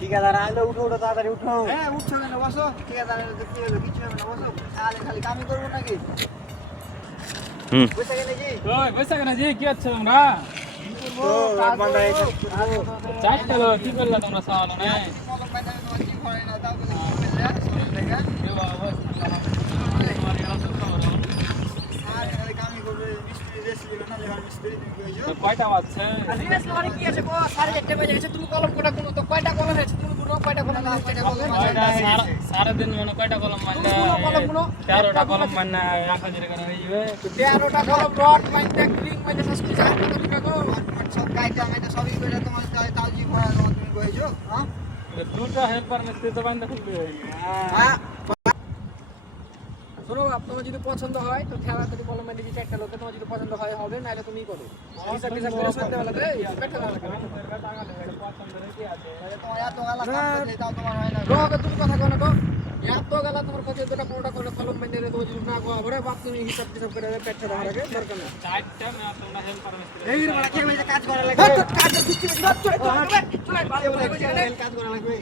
ঠিকাদার আইলো, উঠো উঠো তাড়াতাড়ি উঠো। হ্যাঁ উঠছো কেন, বসো। ঠিকাদার কি হলো, কিছু হবে না, বসো। খালি খালি কামই করবো নাকি? বসে গেলে কি ওই বৈশাখ না জি কি হচ্ছে তোমরা? তো বান্দা এই কাজ করবো। চারটে লো কি করলা তোমরা সাওয়াল না? মলম পাই না, তোমার কি করে না, তাও বলে কি বললে শরীর থেকে। আর খালি কামই করবে, মিস্ত্রি রেস্ট দিবে না, লেবার মিস্ত্রি তুমি কইছো। কয়টা বাজছে? রিনেস লরি কি আছে গো, 4:30 বেজে গেছে, তুমি কলম কোটা কোন তো কয়টা কলম আছে, তুমি কোন কয়টা কলম আছে, কয়টা কলম আছে? সারা দিন মানে কয়টা কলম মারলা? 13টা কলম মারনা 1000 টাকা হয়ে যাবে। 13টা কলম রড মাইন্ডে ক্লিং মাইন্ডে সব কিছু আছে তুমি কাকো সব কাইটা মাইটা সবই কইরা তোমার তাও জি ভরা তুমি কইছো। হ্যাঁ দুটো হেল্পার মিস্ত্রি তো বাইন্দা খুলবে। হ্যাঁ শোনো বাপ, তোমার যদি পছন্দ হয় তো খেলা তুমি কলম মাইন্ডে দিতে একটা লোকে, তোমার যদি পছন্দ হয় হবে, নাইলে তুমি করো হিসাব হিসাব করে সইতে হবে রে, বেটা না লাগে তোমার এত গালা কাম তাও তোমার হয় না গো, তুমি কথা কও না তো, এত গালা তোমার কাছে দুটো কোনটা করে কলম মাইন্ডে রে, তুমি যদি না কো বড় বাপ, তুমি হিসাব হিসাব করে পেটটা ধরা লাগে দরকার না। চারটা না তোমরা হেল্পার মিস্ত্রি। এই বড় কি হইছে, কাজ করা লাগবে, কাজ বৃষ্টি চলে চলে চলে কাজ করা লাগবে।